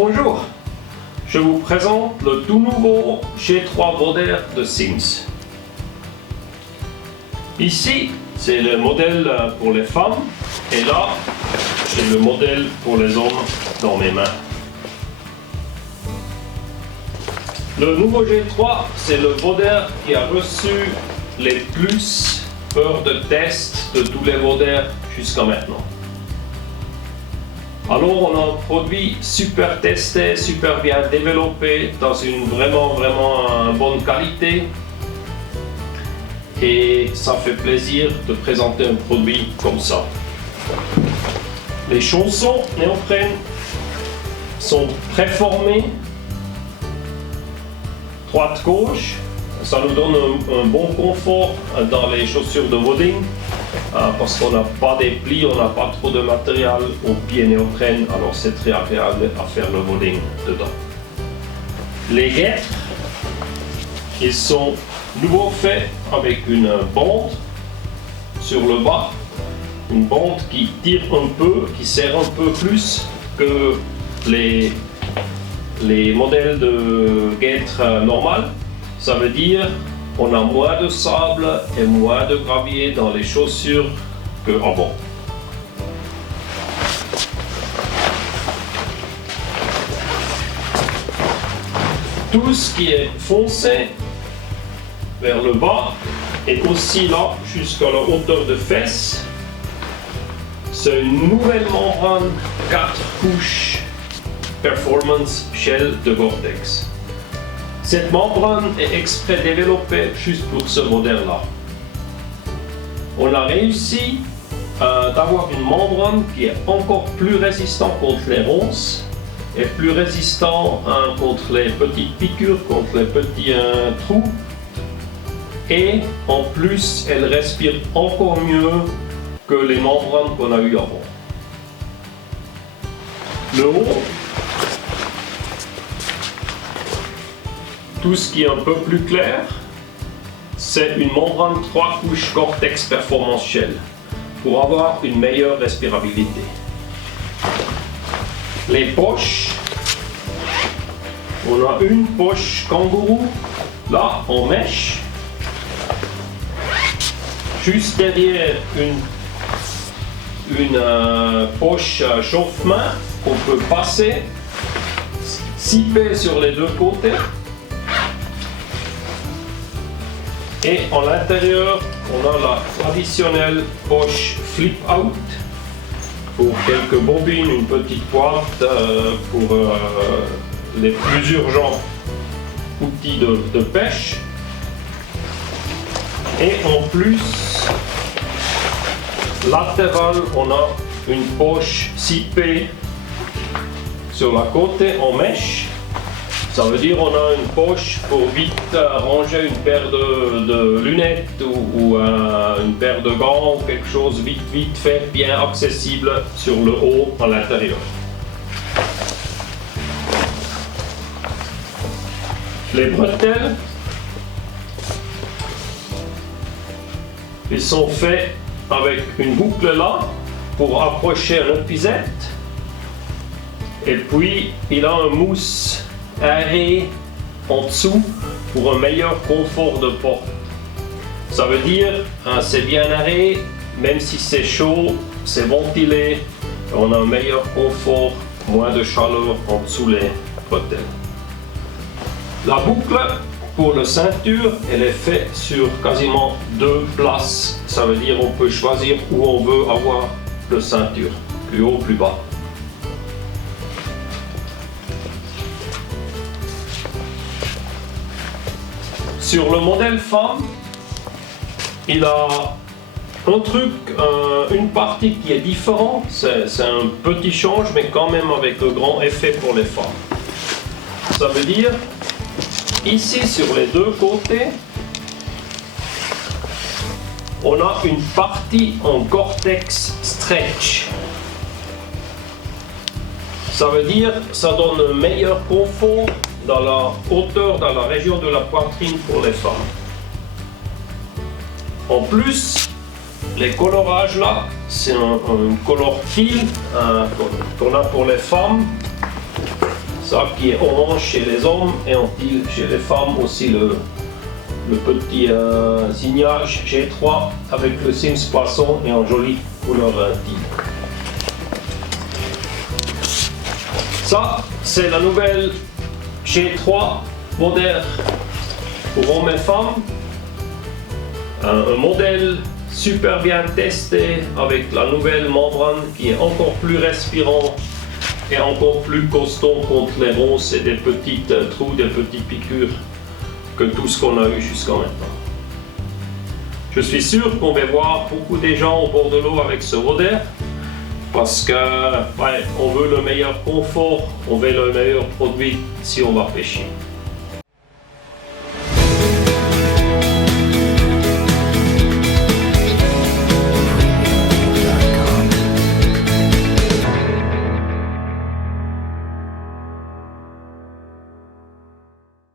Bonjour, je vous présente le tout nouveau G3 Voder de Sims. Ici, c'est le modèle pour les femmes et là, c'est le modèle pour les hommes dans mes mains. Le nouveau G3, c'est le Voder qui a reçu les plus heures de test de tous les Voder jusqu'à maintenant. Alors on a un produit super testé, super bien développé, dans une vraiment bonne qualité. Et ça fait plaisir de présenter un produit comme ça. Les chaussons néoprène sont préformés, droite-gauche. Ça nous donne un bon confort dans les chaussures de vodding parce qu'on n'a pas des plis, on n'a pas trop de matériel au pied néoprène, alors c'est très agréable à faire le vodding dedans. Les guêtres, ils sont nouveau faits avec une bande sur le bas, une bande qui tire un peu, qui serre un peu plus que les modèles de guêtres normales. Ça veut dire qu'on a moins de sable et moins de gravier dans les chaussures qu'avant. Tout ce qui est foncé vers le bas et aussi là jusqu'à la hauteur de fesses, c'est une nouvelle membrane 4 couches Performance Shell de Gore-Tex. Cette membrane est exprès développée juste pour ce modèle-là. On a réussi d'avoir une membrane qui est encore plus résistante contre les ronces et plus résistant contre les petites piqûres, contre les petits trous. Et en plus, elle respire encore mieux que les membranes qu'on a eues avant. Le haut, tout ce qui est un peu plus clair, c'est une membrane 3 couches Gore-Tex Performance Shell pour avoir une meilleure respirabilité. Les poches, on a une poche kangourou là en mèche, juste derrière une poche chauffe-main qu'on peut passer, zipper sur les deux côtés. Et à l'intérieur, on a la traditionnelle poche flip-out pour quelques bobines, une petite boîte pour les plus urgents outils de pêche. Et en plus, latéral, on a une poche zippée sur la côté en mèche. Ça veut dire qu'on a une poche pour vite ranger une paire de lunettes ou une paire de gants ou quelque chose vite fait, bien accessible sur le haut à l'intérieur. Les bretelles, ils sont faits avec une boucle là pour approcher un épisette et puis il a un mousse aéré en dessous pour un meilleur confort de porte. Ça veut dire c'est bien aéré, même si c'est chaud, c'est ventilé, on a un meilleur confort, moins de chaleur en dessous les bretelles. La boucle pour la ceinture, elle est faite sur quasiment 2 places. Ça veut dire on peut choisir où on veut avoir la ceinture, plus haut, plus bas. Sur le modèle femme, il a un truc, une partie qui est différente. C'est un petit change, mais quand même avec un grand effet pour les femmes. Ça veut dire, ici sur les deux côtés, on a une partie en Gore-Tex stretch. Ça veut dire, ça donne un meilleur confort dans la hauteur, dans la région de la poitrine pour les femmes. En plus, les colorages là, c'est un color teal qu'on a pour les femmes. Ça qui est orange chez les hommes et chez les femmes aussi le petit signage G3 avec le Sims poisson et en jolie couleur teal. Ça, c'est la nouvelle G3 moderne pour hommes et femmes. Un modèle super bien testé avec la nouvelle membrane qui est encore plus respirant et encore plus costaud contre les ronces et des petites trous, des petites piqûres que tout ce qu'on a eu jusqu'à maintenant. Je suis sûr qu'on va voir beaucoup de gens au bord de l'eau avec ce modèle parce que on veut le meilleur confort, on veut le meilleur produit si on va pêcher.